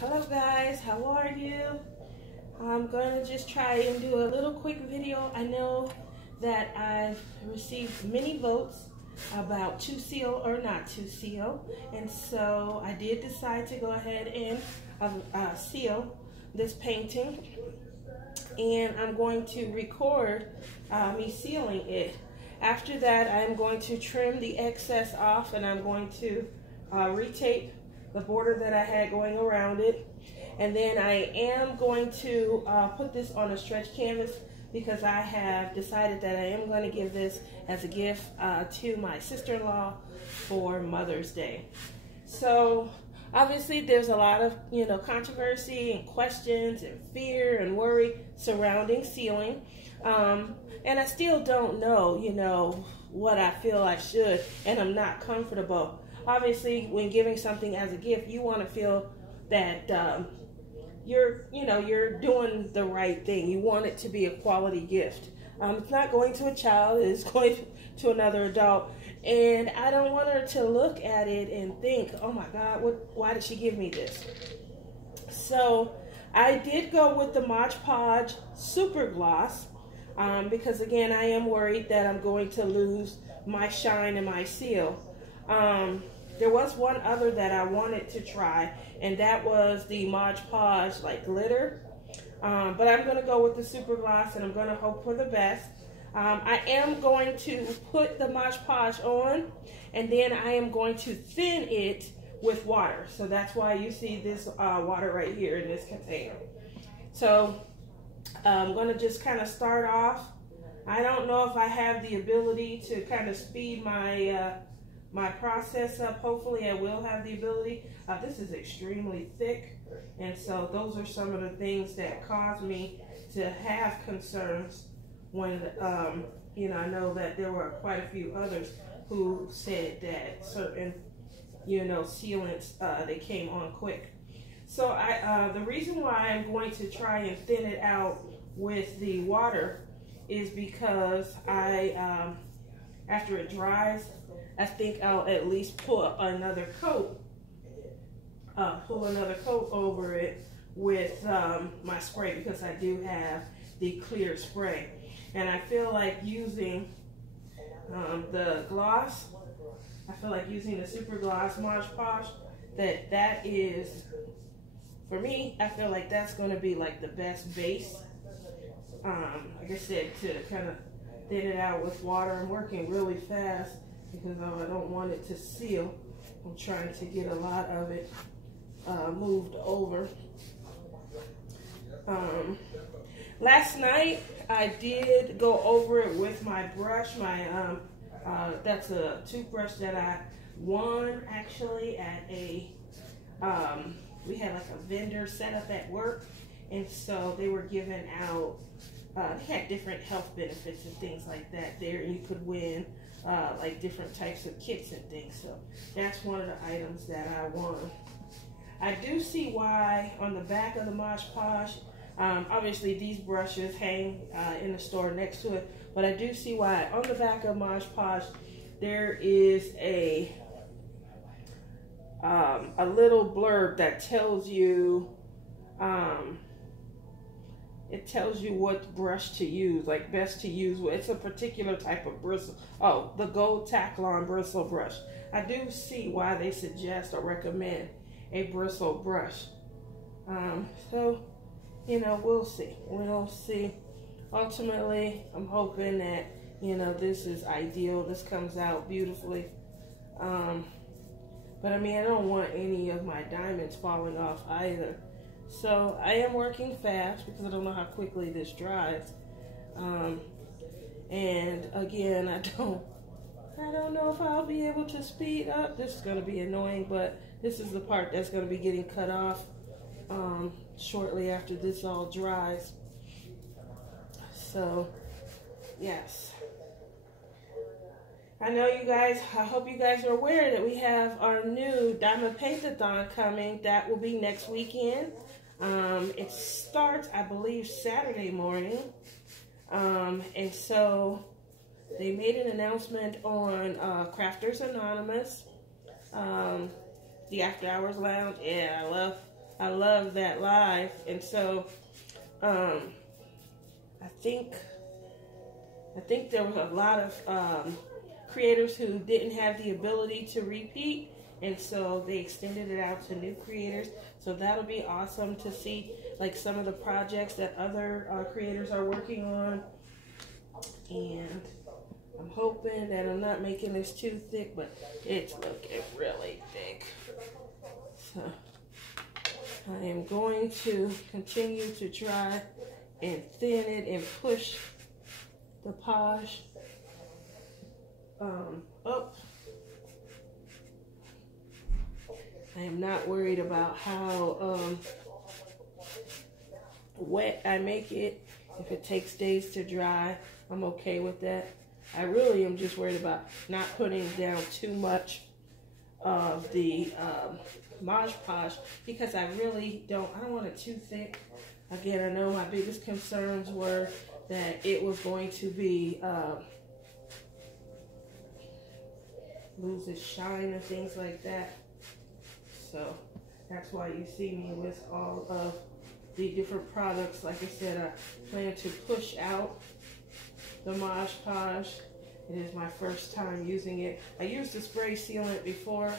Hello guys, how are you? I'm going to just try and do a little quick video. I know that I've received many votes about to seal or not to seal, and so I did decide to go ahead and seal this painting, and I'm going to record me sealing it. After that, I'm going to trim the excess off, and I'm going to retape the border that I had going around it. And then I am going to put this on a stretch canvas because I have decided that I am going to give this as a gift to my sister-in-law for Mother's Day. So obviously there's a lot of controversy and questions and fear and worry surrounding sealing. And I still don't know, what I feel I should, and I'm not comfortable. Obviously, when giving something as a gift, you want to feel that you're doing the right thing. You want it to be a quality gift. It's not going to a child, it's going to another adult. And I don't want her to look at it and think, oh my God, why did she give me this? So I did go with the Mod Podge Super Gloss because again, I am worried that I'm going to lose my shine and my seal. There was one other that I wanted to try, and that was the Mod Podge like glitter. But I'm going to go with the Super Gloss, and I'm going to hope for the best. I am going to put the Mod Podge on, and then I am going to thin it with water. So that's why you see this water right here in this container. So I'm going to just kind of start off. I don't know if I have the ability to kind of speed my process up. Hopefully I will have the ability. This is extremely thick, and so those are some of the things that cause me to have concerns when I know that there were quite a few others who said that certain sealants they came on quick. So the reason why I'm going to try and thin it out with the water is because after it dries, I think I'll at least pull another coat over it with my spray, because I do have the clear spray. And I feel like using the gloss, I feel like using the Super Gloss Mod Podge, that is, for me, I feel like that's going to be like the best base. Like I said, to kind of thin it out with water. I'm working really fast because I don't want it to seal. I'm trying to get a lot of it moved over. Last night I did go over it with my brush. That's a toothbrush that I won actually at a we had like a vendor set up at work, and so they were giving out they had different health benefits and things like that there, and you could win like different types of kits and things. So that's one of the items that I won. I do see why on the back of the Mod Podge, obviously these brushes hang in the store next to it, but I do see why on the back of Mod Podge there is a little blurb that tells you it tells you what brush to use, like best to use. It's a particular type of bristle. Oh, the Gold Taklon bristle brush. I do see why they suggest or recommend a bristle brush. So, we'll see. We'll see. Ultimately, I'm hoping that, this is ideal. This comes out beautifully. But I mean, I don't want any of my diamonds falling off either. So I am working fast because I don't know how quickly this dries. And again, I don't know if I'll be able to speed up. This is going to be annoying, but this is the part that's going to be getting cut off shortly after this all dries. So yes, I know you guys, I hope you guys are aware that we have our new Diamond Paint-a-thon coming. That will be next weekend. It starts, I believe, Saturday morning. And so they made an announcement on Crafters Anonymous, the After Hours Lounge. Yeah, I love that live. And so I think there were a lot of creators who didn't have the ability to repeat, and so they extended it out to new creators. So that'll be awesome to see, like, some of the projects that other creators are working on. And I'm hoping that I'm not making this too thick, but it's looking really thick. So I am going to continue to try and thin it and push the posh up. I am not worried about how wet I make it. If it takes days to dry, I'm okay with that. I really am just worried about not putting down too much of the Mod Podge, because I don't want it too thick. Again, I know my biggest concerns were that it was going to be lose its shine and things like that. So that's why you see me with all of the different products. Like I said, I plan to push out the Mod Podge. It is my first time using it. I used the spray sealant before,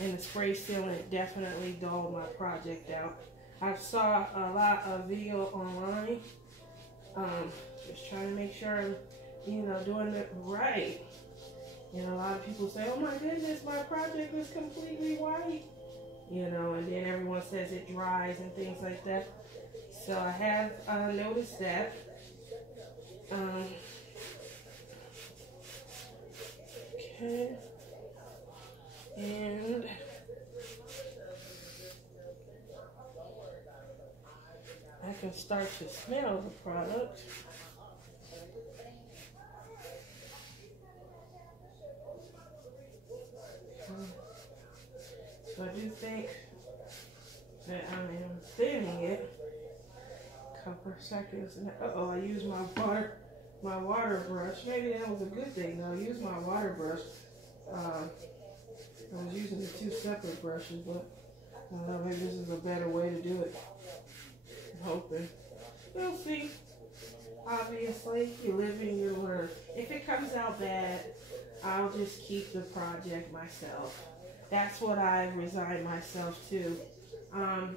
and the spray sealant definitely dulled my project out. I saw a lot of video online, just trying to make sure I'm, doing it right. And a lot of people say, oh my goodness, my project is completely white. And then everyone says it dries and things like that. So I have noticed that. Okay. And I can start to smell the product. So I do think that I am thinning it a couple of seconds. And I used my water brush. Maybe that was a good thing though. I used my water brush. I was using the two separate brushes, but I don't know, maybe this is a better way to do it. I'm hoping. We'll see. Obviously, you live and you learn. If it comes out bad, I'll just keep the project myself. That's what I resigned myself to.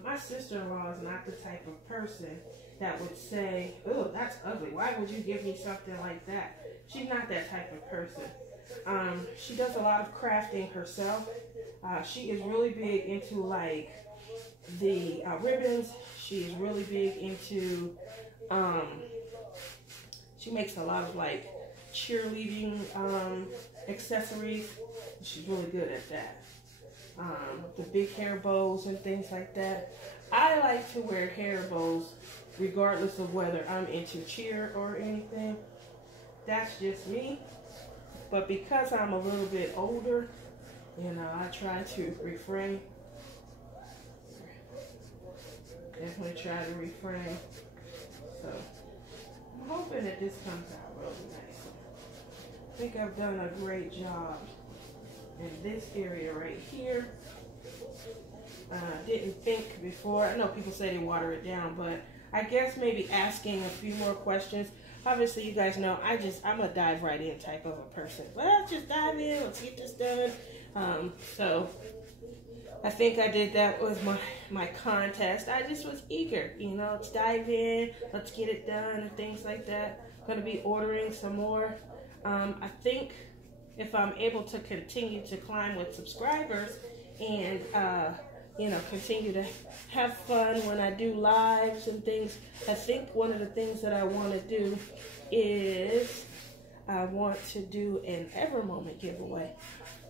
My sister-in-law is not the type of person that would say, oh, that's ugly. Why would you give me something like that? She's not that type of person. She does a lot of crafting herself. She is really big into like the ribbons. She is really big into, she makes a lot of like cheerleading accessories. She's really good at that. The big hair bows and things like that. I like to wear hair bows regardless of whether I'm into cheer or anything. That's just me. But because I'm a little bit older, I try to refrain. Definitely try to refrain. So I'm hoping that this comes out really nice. I think I've done a great job in this area right here. Didn't think before. I know people say they water it down, but I guess maybe asking a few more questions. Obviously, you guys know I'm a dive right in type of a person. Let's just dive in. Let's get this done. So I think I did that with my contest. I just was eager, let's dive in, let's get it done, and things like that. I'm going to be ordering some more. I think if I'm able to continue to climb with subscribers and, continue to have fun when I do lives and things, I think one of the things that I want to do is I want to do an Ever Moment giveaway.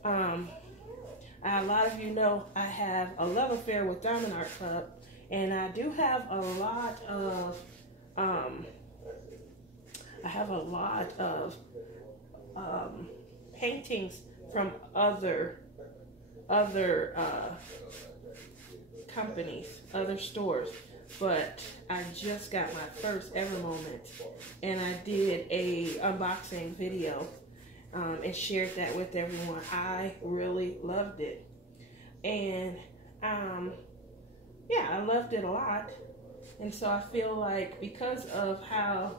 A lot of you know I have a love affair with Diamond Art Club, and I do have a lot of paintings from other companies, other stores, but I just got my first Ever Moment, and I did a unboxing video and shared that with everyone. I really loved it, and yeah, I loved it a lot. And so I feel like because of how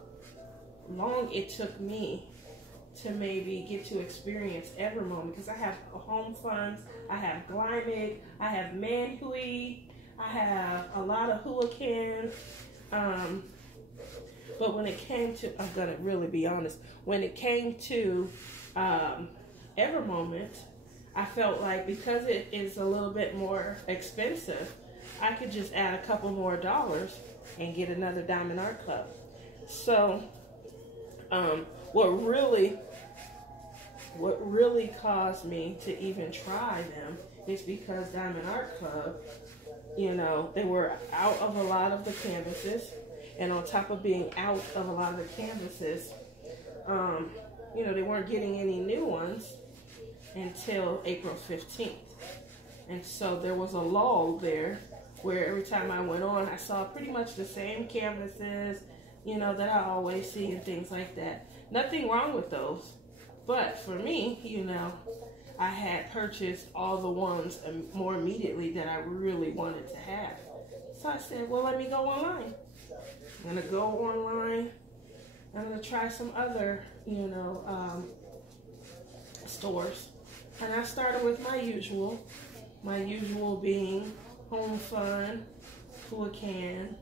long it took me to maybe get to experience Evermoment, because I have Home Funds, I have Glymig, I have Manhui, I have a lot of Houlican. But when it came to, I'm gonna really be honest, when it came to Evermoment, I felt like because it is a little bit more expensive, I could just add a couple more dollars and get another Diamond Art Club. So what really caused me to even try them is because Diamond Art Club, you know, they were out of a lot of the canvases, and on top of being out of a lot of the canvases, you know, they weren't getting any new ones until April 15th. And so there was a lull there where every time I went on, I saw pretty much the same canvases, you know, that I always see and things like that. Nothing wrong with those. But for me, you know, I had purchased all the ones more immediately that I really wanted to have. So I said, well, let me go online. I'm going to go online. I'm going to try some other, you know, stores. And I started with my usual being Home Fund, Houlican,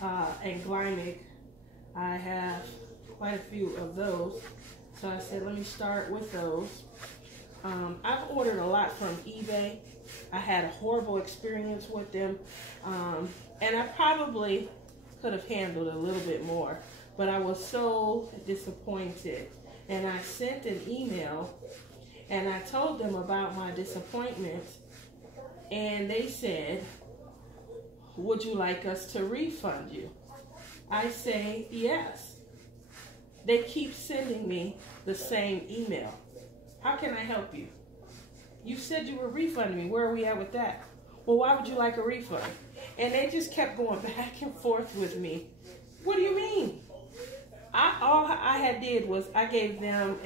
and Glymig. I have quite a few of those. So I said, let me start with those. I've ordered a lot from eBay. I had a horrible experience with them. And I probably could have handled a little bit more. But I was so disappointed. And I sent an email and I told them about my disappointment. And they said, would you like us to refund you? I say, yes. They keep sending me the same email. How can I help you? You said you were refunding me. Where are we at with that? Well, why would you like a refund? And they just kept going back and forth with me. What do you mean? All I had did was I gave them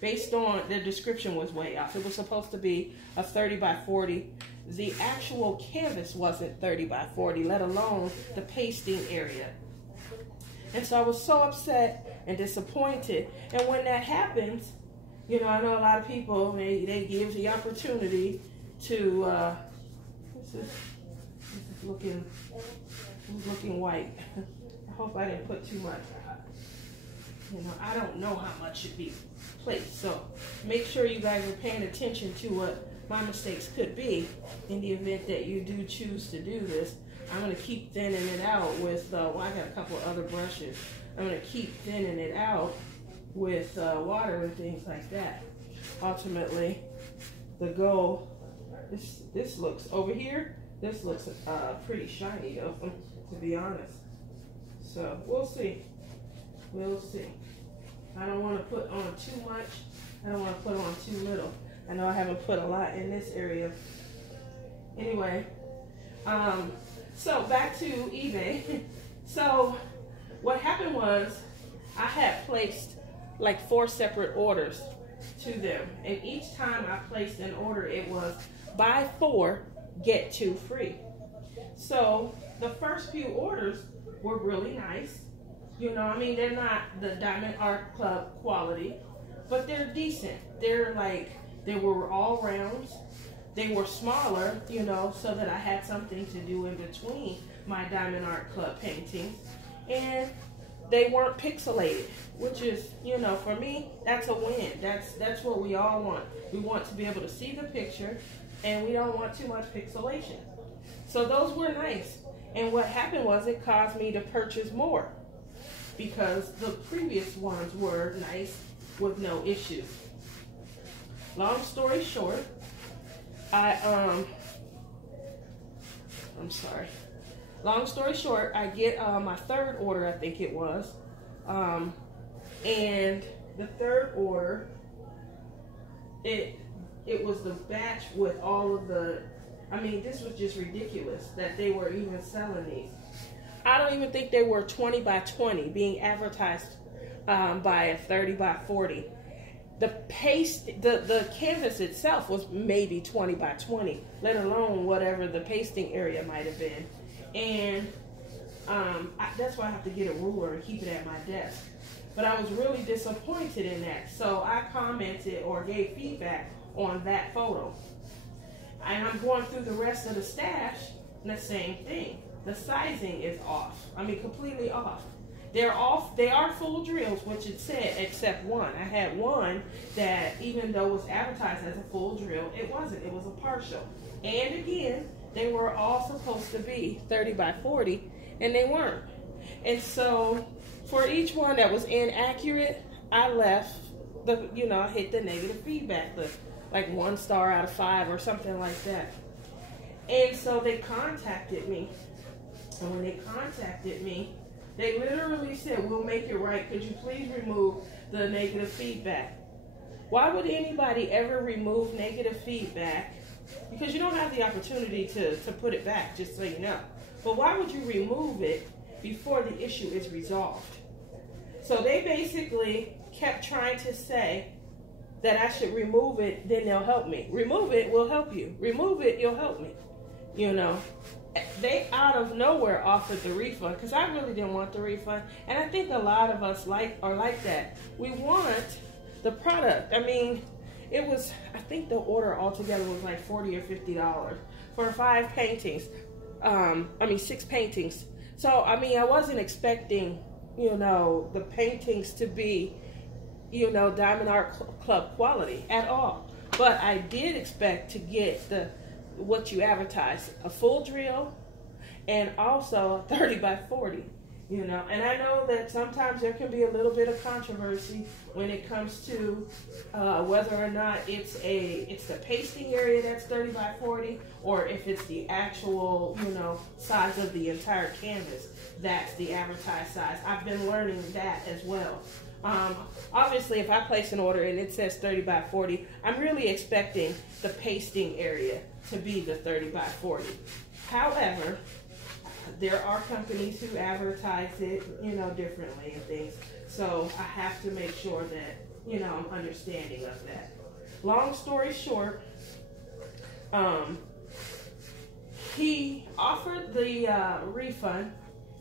based on, the description was way off. It was supposed to be a 30 by 40. The actual canvas wasn't 30 by 40, let alone the pasting area. And so I was so upset and disappointed. And when that happens, you know, I know a lot of people, they give the opportunity to, this is looking white. I hope I didn't put too much. You know, I don't know how much should be placed. So make sure you guys are paying attention to what my mistakes could be in the event that you do choose to do this. I'm going to keep thinning it out with, well, I got a couple of other brushes. I'm going to keep thinning it out with water and things like that. Ultimately, the goal, this looks, over here, this looks pretty shiny though, to be honest. So we'll see. We'll see. I don't want to put on too much. I don't want to put on too little. I know I haven't put a lot in this area. Anyway, so back to eBay. So what happened was I had placed like 4 separate orders to them. And each time I placed an order, it was buy 4, get 2 free. So the first few orders were really nice. You know, I mean, they're not the Diamond Art Club quality, but they're decent. They're like, they were all rounds. They were smaller, you know, so that I had something to do in between my Diamond Art Club paintings. And they weren't pixelated, which is, you know, for me, that's a win. That's what we all want. We want to be able to see the picture, and we don't want too much pixelation. So those were nice. And what happened was it caused me to purchase more, because the previous ones were nice with no issues. Long story short, long story short, I get my 3rd order, I think it was, and the 3rd order, it was the batch with all of the, I mean, this was just ridiculous that they were even selling these. I don't even think they were 20 by 20 being advertised by a 30 by 40. the paste, the canvas itself was maybe 20 by 20, let alone whatever the pasting area might have been. And that's why I have to get a ruler and keep it at my desk. But I was really disappointed in that. So I commented or gave feedback on that photo. And I'm going through the rest of the stash, and the same thing. The sizing is off. I mean, completely off. They're off. They are full drills, which it said, except one. I had one that, even though it was advertised as a full drill, it wasn't. It was a partial. And again, they were all supposed to be 30 by 40, and they weren't. And so, for each one that was inaccurate, I left the, I hit the negative feedback, like 1 star out of 5 or something like that. And so they contacted me. And when they contacted me, they literally said, we'll make it right. Could you please remove the negative feedback? Why would anybody ever remove negative feedback? Because you don't have the opportunity to put it back, just so you know. But why would you remove it before the issue is resolved? So they basically kept trying to say that I should remove it, then they'll help me. Remove it, we'll help you. Remove it, you'll help me. They out of nowhere offered the refund, because I really didn't want the refund. And I think a lot of us are like that. We want the product. I mean, it was, I think the order altogether was like $40 or $50 for 5 paintings. 6 paintings. So, I mean, I wasn't expecting, the paintings to be, Diamond Art Club quality at all. But I did expect to get what you advertised, a full drill and also 30 by 40, And I know that sometimes there can be a little bit of controversy when it comes to whether or not it's the pasting area that's 30 by 40, or if it's the actual, size of the entire canvas that's the advertised size. I've been learning that as well. Obviously, if I place an order and it says 30 by 40, I'm really expecting the pasting area to be the 30 by 40. However, there are companies who advertise it, differently and things. So I have to make sure that, I'm understanding of that. Long story short, he offered the refund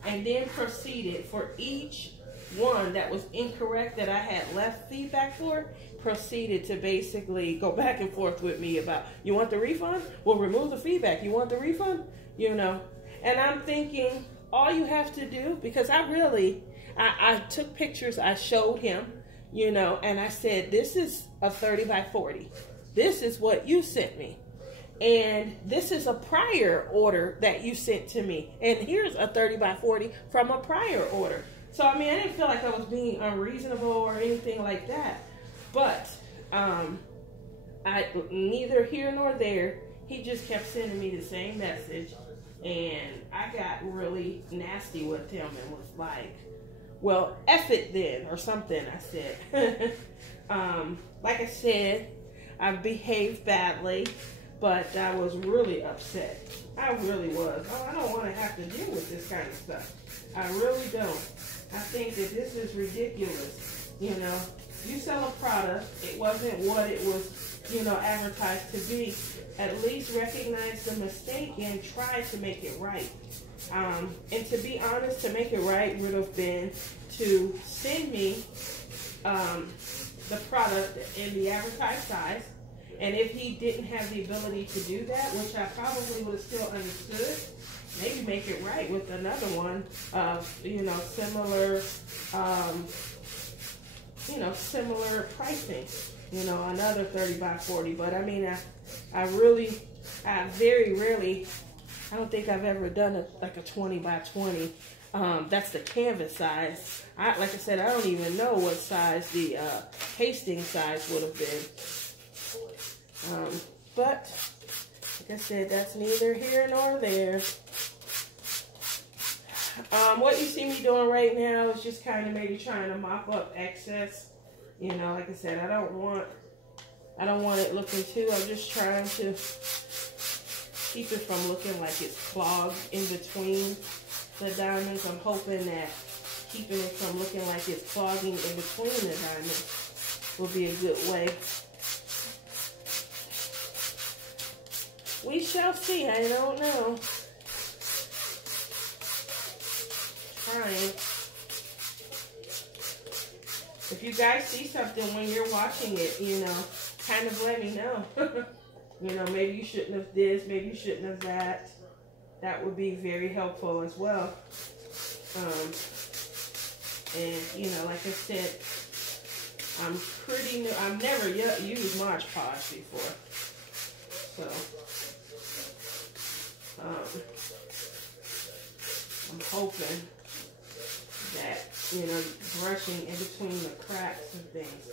and then proceeded for each one that was incorrect that I had left feedback for, proceeded to basically go back and forth with me about, you want the refund? Well, remove the feedback. You want the refund? And I'm thinking, all you have to do, because I took pictures, I showed him, and I said, this is a 30 by 40. This is what you sent me. And this is a prior order that you sent to me. And here's a 30 by 40 from a prior order. So, I mean, I didn't feel like I was being unreasonable or anything like that. But neither here nor there, he just kept sending me the same message. And I got really nasty with him and was like, well, F it then, or something, I said. Like I said, I behaved badly, but I was really upset. I really was. I don't want to have to deal with this kind of stuff. I really don't. I think that this is ridiculous. You sell a product, it wasn't what it was, advertised to be. At least recognize the mistake and try to make it right. And to be honest, to make it right would have been to send me the product in the advertised size. And if he didn't have the ability to do that, which I probably would have still understood, maybe make it right with another one of, similar, similar pricing, another 30 by 40. But I mean, I very rarely, I don't think I've ever done like a 20 by 20. That's the canvas size. Like I said, I don't even know what size the pasting size would have been. But, like I said, that's neither here nor there. What you see me doing right now is just kind of maybe trying to mop up excess. Like I said, I don't want it looking too. I'm just trying to keep it from looking like it's clogged in between the diamonds. I'm hoping that keeping it from looking like it's clogging in between the diamonds will be a good way. We shall see. I don't know. Trying. If you guys see something when you're watching it, you know, kind of let me know. You know, maybe you shouldn't have this, maybe you shouldn't have that. That would be very helpful as well. And, you know, like I said, I'm pretty new. I've never used Mod Podge before. So, I'm hoping that, you know, brushing in between the cracks and things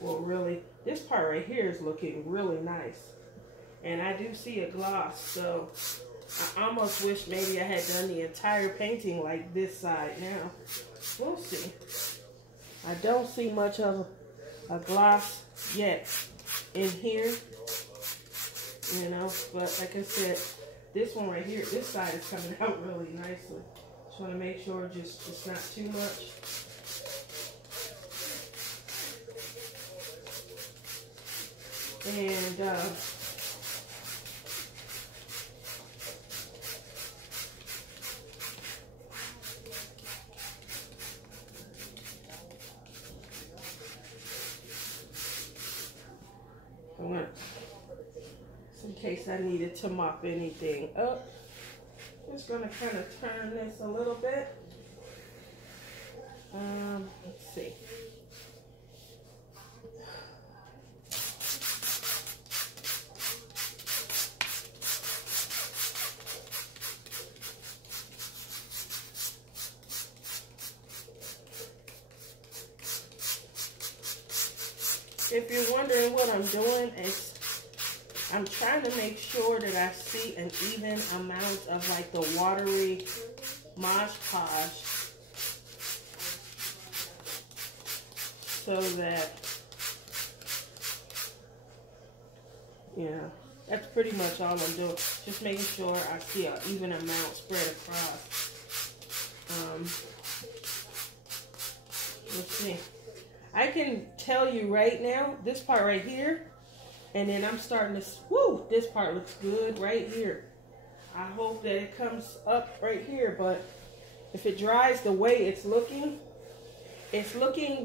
will really, this part right here is looking really nice. And I do see a gloss, so I almost wish maybe I had done the entire painting like this side now. We'll see. I don't see much of a gloss yet in here, you know, but like I said, this one right here, this side is coming out really nicely. Just want to make sure just it's not too much. And in case I needed to mop anything up, just gonna kind of turn this a little bit. Let's see. If you're wondering what I'm doing, I'm trying to make sure that I see an even amount of like the watery Mod Podge, so that, you know, that's pretty much all I'm doing. Just making sure I see an even amount spread across. Let's see. I can tell you right now, this part right here, and then I'm starting to, whoo, this part looks good right here. I hope that it comes up right here, but if it dries the way it's looking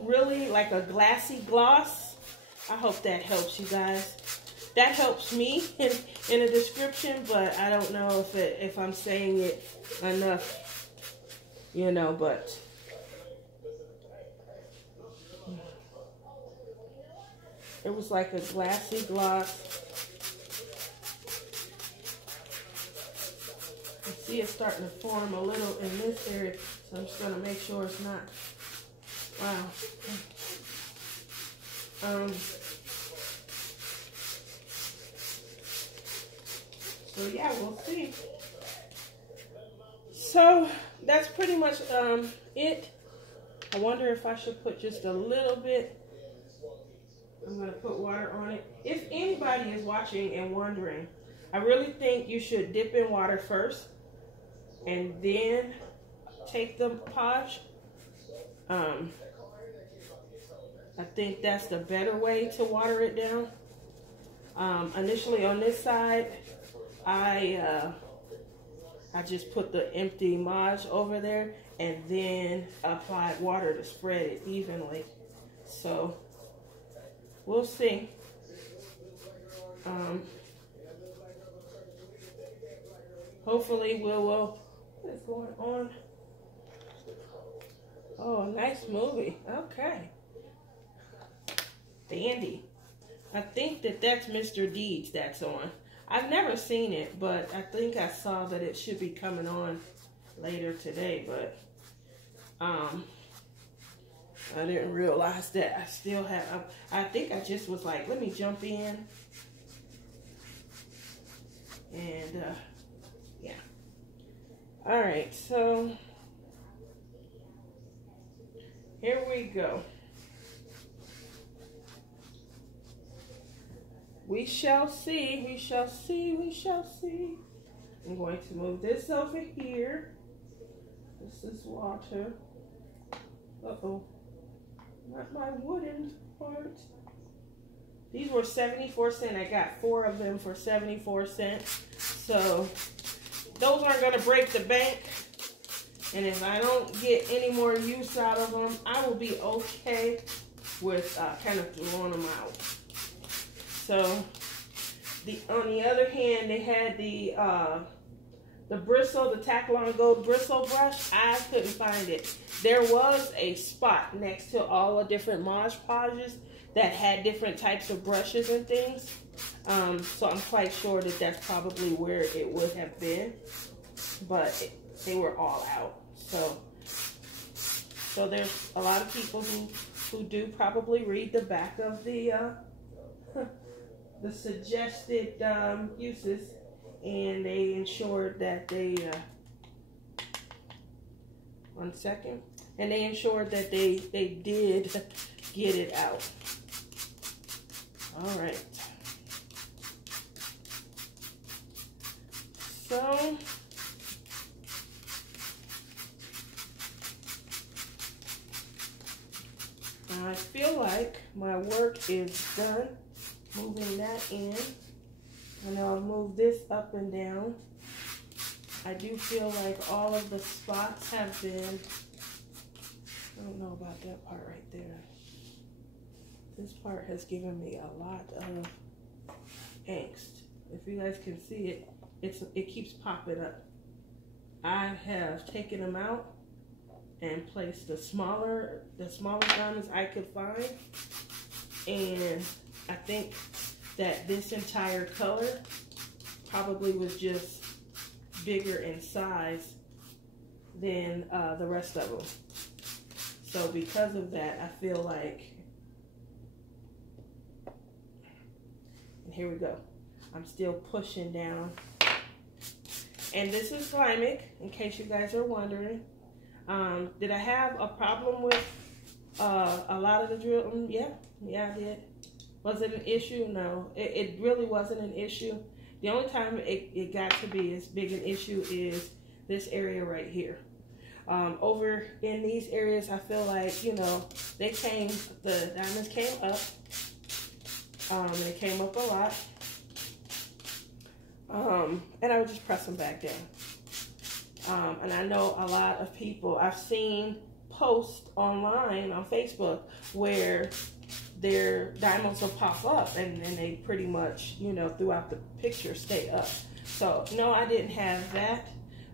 really like a glassy gloss. I hope that helps you guys. That helps me in the description, but I don't know if I'm saying it enough, you know, but it was like a glassy gloss. I see it starting to form a little in this area, so I'm just going to make sure it's not. Wow. So yeah, we'll see. So that's pretty much it. I wonder if I should put just a little bit. I'm going to put water on it. If anybody is watching and wondering, I really think you should dip in water first and then take the podge. I think that's the better way to water it down. Initially on this side, I just put the empty Mod over there and then applied water to spread it evenly. So we'll see. Hopefully what is going on? Oh, nice movie. Okay. Dandy. I think that's Mr. Deeds that's on. I've never seen it, but I think I saw that it should be coming on later today, but I didn't realize that I still have, I think I just was like, let me jump in. And, yeah. All right, so here we go. We shall see, we shall see, we shall see. I'm going to move this over here. This is water. Uh-oh. Not my wooden part. These were 74 cents. I got 4 of them for 74 cents. So those aren't going to break the bank. And if I don't get any more use out of them, I will be okay with kind of throwing them out. So on the other hand, they had the bristle, the Taklon Gold bristle brush. I couldn't find it. There was a spot next to all the different Mod Podges that had different types of brushes and things. So I'm quite sure that that's probably where it would have been. But they were all out. So there's a lot of people who do probably read the back of the suggested uses, and they ensured that they one second, and they ensured that they did get it out. All right. So I feel like my work is done moving that in. And I'll move this up and down. I do feel like all of the spots have been, I don't know about that part right there. This part has given me a lot of angst. If you guys can see it, it keeps popping up. I have taken them out and placed the smaller diamonds I could find. And I think that this entire color probably was just bigger in size than the rest of them. So because of that, I feel like, and here we go. I'm still pushing down. And this is Slimek, in case you guys are wondering. Did I have a problem with a lot of the drill? Yeah, I did. Was it an issue? No, it really wasn't an issue. The only time it got to be as big an issue is this area right here. Over in these areas, I feel like, you know, the diamonds came up. They came up a lot. And I would just press them back down. And I know a lot of people, I've seen posts online on Facebook where their diamonds will pop up and then they pretty much, you know, throughout the picture stay up. So no, I didn't have that.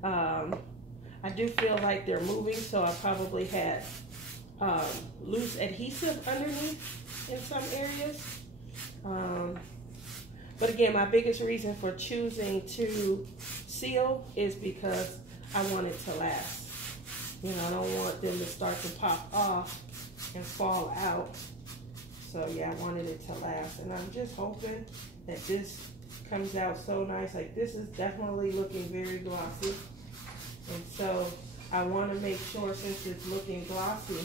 I do feel like they're moving, so I probably had loose adhesive underneath in some areas. But again, my biggest reason for choosing to seal is because I want it to last. You know, I don't want them to start to pop off and fall out. So yeah, I wanted it to last. And I'm just hoping that this comes out so nice. Like, this is definitely looking very glossy. And so I want to make sure, since it's looking glossy,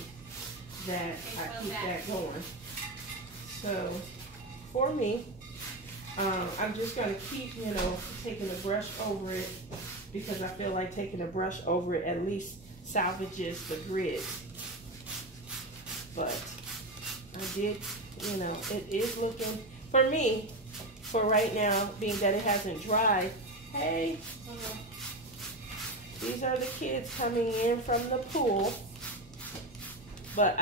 that I keep that going. So for me, I'm just going to keep, you know, taking a brush over it, because I feel like taking a brush over it at least salvages the grid. But I did, you know, it is looking, for me, for right now, being that it hasn't dried. Hey, these are the kids coming in from the pool. But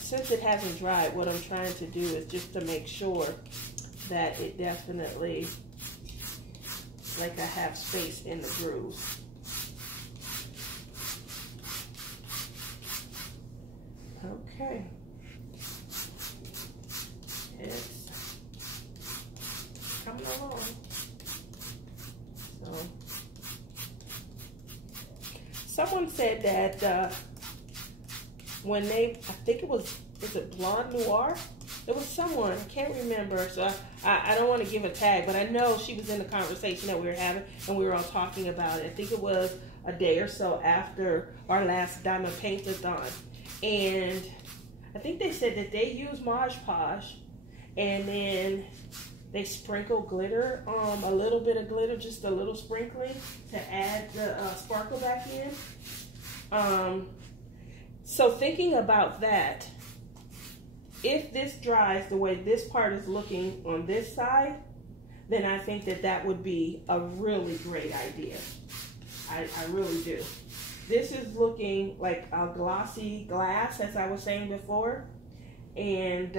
since it hasn't dried, what I'm trying to do is just to make sure that it definitely, like, I have space in the grooves. Okay. It's coming along. So, someone said that when they, I think it was it Blonde Noir? There was someone, I can't remember, so I don't want to give a tag, but I know she was in the conversation that we were having, and we were all talking about it. I think it was a day or so after our last Diamond Paint-a-thon. And I think they said that they use Mod Podge, and then they sprinkle glitter, a little bit of glitter, just a little sprinkling to add the sparkle back in. So thinking about that, if this dries the way this part is looking on this side, then I think that that would be a really great idea. I really do. This is looking like a glossy glass, as I was saying before. And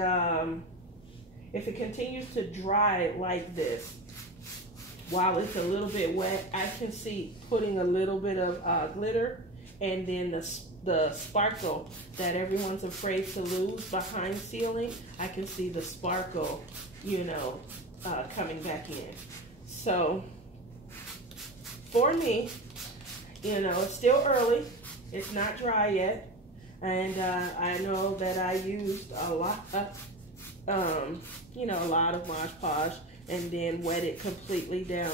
if it continues to dry like this, while it's a little bit wet, I can see putting a little bit of glitter, and then the sparkle that everyone's afraid to lose behind sealing. I can see the sparkle, you know, coming back in. So for me, you know, it's still early. It's not dry yet. And I know that I used a lot of, you know, a lot of Mod Podge and then wet it completely down.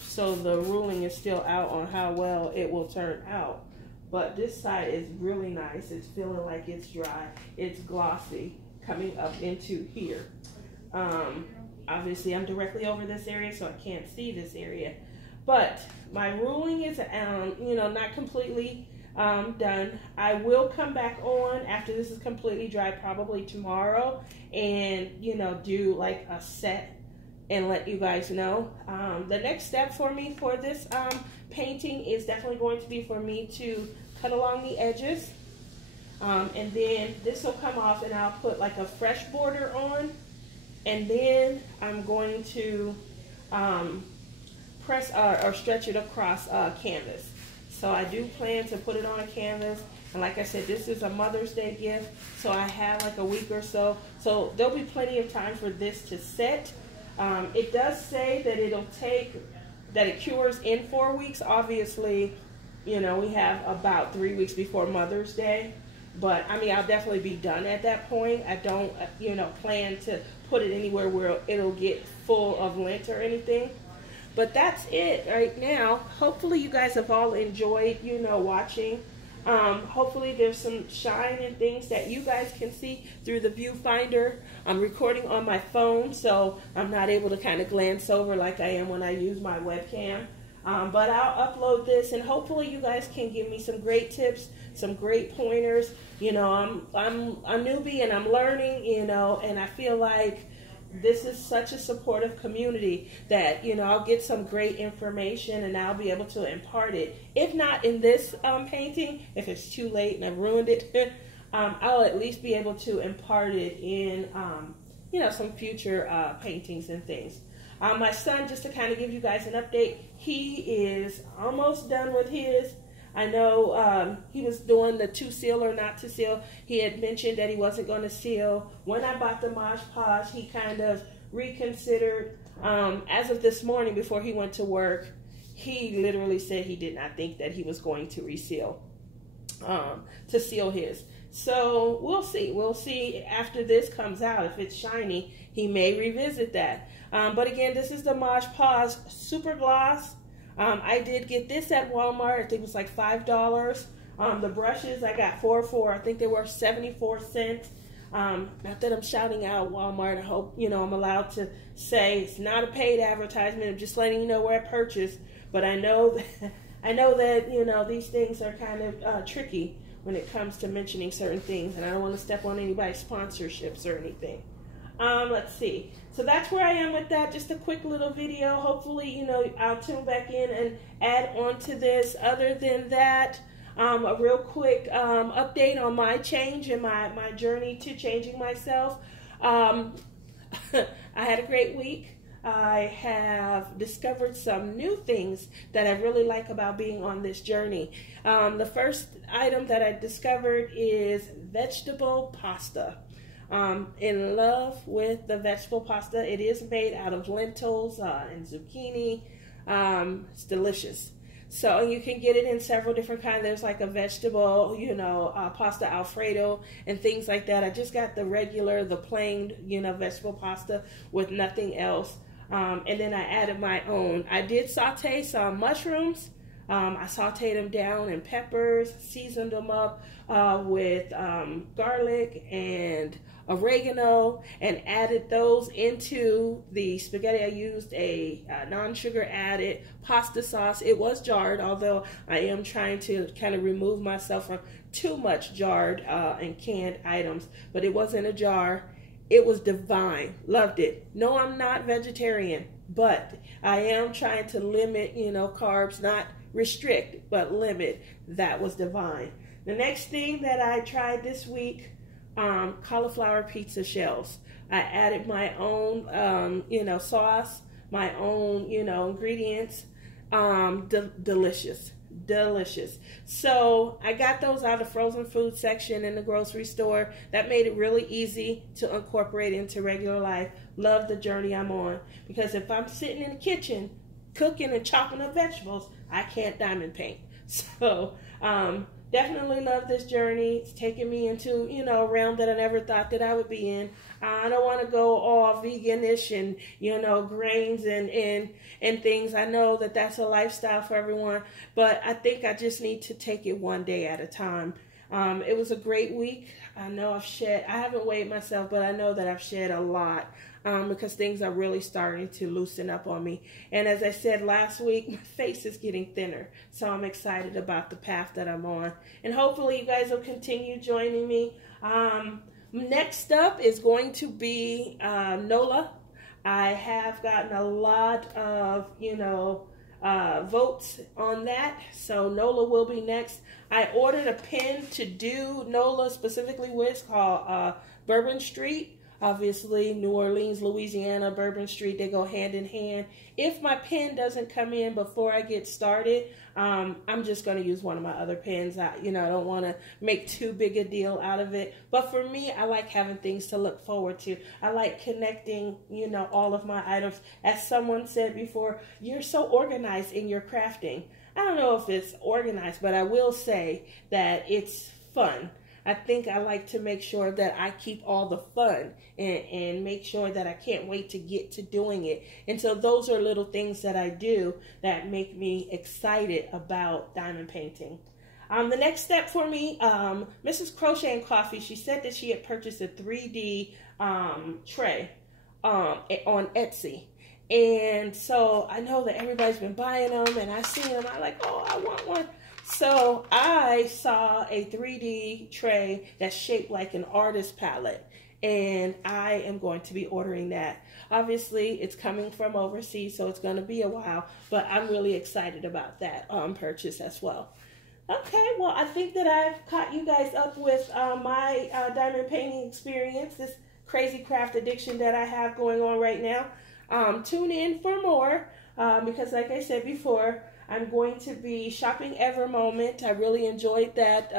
So the ruling is still out on how well it will turn out. But this side is really nice. It's feeling like it's dry. It's glossy coming up into here. Obviously, I'm directly over this area, so I can't see this area. But my ruling is, you know, not completely done. I will come back on after this is completely dry, probably tomorrow, and, you know, do like a set and let you guys know. The next step for me for this painting is definitely going to be for me to cut along the edges. And then this will come off and I'll put like a fresh border on. And then I'm going to press or stretch it across canvas. So I do plan to put it on a canvas. And like I said, this is a Mother's Day gift. So I have like a week or so. So there'll be plenty of time for this to set. It does say that it cures in 4 weeks. Obviously, you know, we have about 3 weeks before Mother's Day. But I mean, I'll definitely be done at that point. I don't, you know, plan to put it anywhere where it'll get full of lint or anything. But that's it right now. Hopefully you guys have all enjoyed, you know, watching. Hopefully there's some shine and things that you guys can see through the viewfinder. I'm recording on my phone, so I'm not able to kind of glance over like I am when I use my webcam. But I'll upload this, and hopefully you guys can give me some great tips, some great pointers. You know, I'm a newbie and I'm learning, you know, and I feel like this is such a supportive community that, you know, I'll get some great information and I'll be able to impart it. If not in this painting, if it's too late and I've ruined it, I'll at least be able to impart it in, you know, some future paintings and things. My son, just to kind of give you guys an update, he is almost done with his. I know he was doing the to seal or not to seal. He had mentioned that he wasn't going to seal. When I bought the Mod Podge, he kind of reconsidered. As of this morning, before he went to work, he literally said he did not think that he was going to reseal, to seal his. So we'll see. We'll see after this comes out. If it's shiny, he may revisit that. But again, this is the Mod Podge Super Gloss. I did get this at Walmart. I think it was like $5. The brushes I got 4 for, I think they were 74 cents. Not that I'm shouting out Walmart. I hope, you know, I'm allowed to say it's not a paid advertisement. I'm just letting you know where I purchased. But I know that, you know, these things are kind of tricky when it comes to mentioning certain things, and I don't want to step on anybody's sponsorships or anything. Let's see. So that's where I am with that. Just a quick little video. Hopefully, you know, I'll tune back in and add on to this. Other than that, a real quick update on my change and my journey to changing myself. I had a great week. I have discovered some new things that I really like about being on this journey. The first item that I discovered is vegetable pasta. In love with the vegetable pasta. It is made out of lentils and zucchini. It's delicious. So you can get it in several different kinds. There's like a vegetable, you know, pasta Alfredo and things like that. I just got the regular, the plain, you know, vegetable pasta with nothing else. And then I added my own. I did saute some mushrooms I sauteed them down in peppers, seasoned them up with garlic and oregano, and added those into the spaghetti. I used a non-sugar added pasta sauce. It was jarred, although I am trying to kind of remove myself from too much jarred and canned items, but it was in a jar. It was divine. Loved it. No, I'm not vegetarian, but I am trying to limit, carbs, not restrict, but limit. That was divine. The next thing that I tried this week, cauliflower pizza shells. I added my own, sauce, my own, ingredients. Delicious. So I got those out of the frozen food section in the grocery store. That made it really easy to incorporate into regular life. Love the journey I'm on, because if I'm sitting in the kitchen cooking and chopping up vegetables, I can't diamond paint. So definitely love this journey. It's taken me into, a realm that I never thought that I would be in. I don't want to go all veganish and, grains and things. I know that that's a lifestyle for everyone, but I think I just need to take it one day at a time. It was a great week. I know I haven't weighed myself, but I know that I've shed a lot because things are really starting to loosen up on me. And as I said last week, my face is getting thinner. So I'm excited about the path that I'm on. And hopefully you guys will continue joining me. Next up is going to be NOLA. I have gotten a lot of, votes on that. So NOLA will be next. I ordered a pen to do NOLA specifically with, called Bourbon Street. Obviously, New Orleans, Louisiana, Bourbon Street, they go hand in hand. If my pen doesn't come in before I get started, I'm just going to use one of my other pens. I don't want to make too big a deal out of it. But for me, I like having things to look forward to. I like connecting, all of my items. As someone said before, you're so organized in your crafting. I don't know if it's organized, but I will say that it's fun. I think I like to make sure that I keep all the fun and make sure that I can't wait to get to doing it. And so those are little things that I do that make me excited about diamond painting. The next step for me, Mrs. Crochet and Coffee, she said that she had purchased a 3D tray on Etsy. And so I know that everybody's been buying them, and I've seen them. I'm like, oh, I want one. So I saw a 3D tray that's shaped like an artist palette, and I am going to be ordering that. Obviously, it's coming from overseas, so it's going to be a while, but I'm really excited about that purchase as well. Okay, well, I think that I've caught you guys up with my diamond painting experience, this crazy craft addiction that I have going on right now. Tune in for more because, like I said before, I'm going to be shopping Ever Moment. I really enjoyed that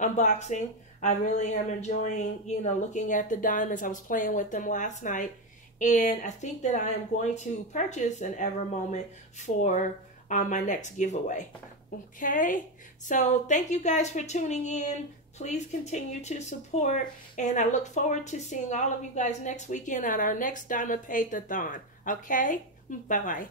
unboxing. I really am enjoying, looking at the diamonds. I was playing with them last night. And I think that I am going to purchase an Ever Moment for my next giveaway. Okay? So thank you guys for tuning in. Please continue to support. And I look forward to seeing all of you guys next weekend on our next Diamond Paint-a-thon. Okay? Bye-bye.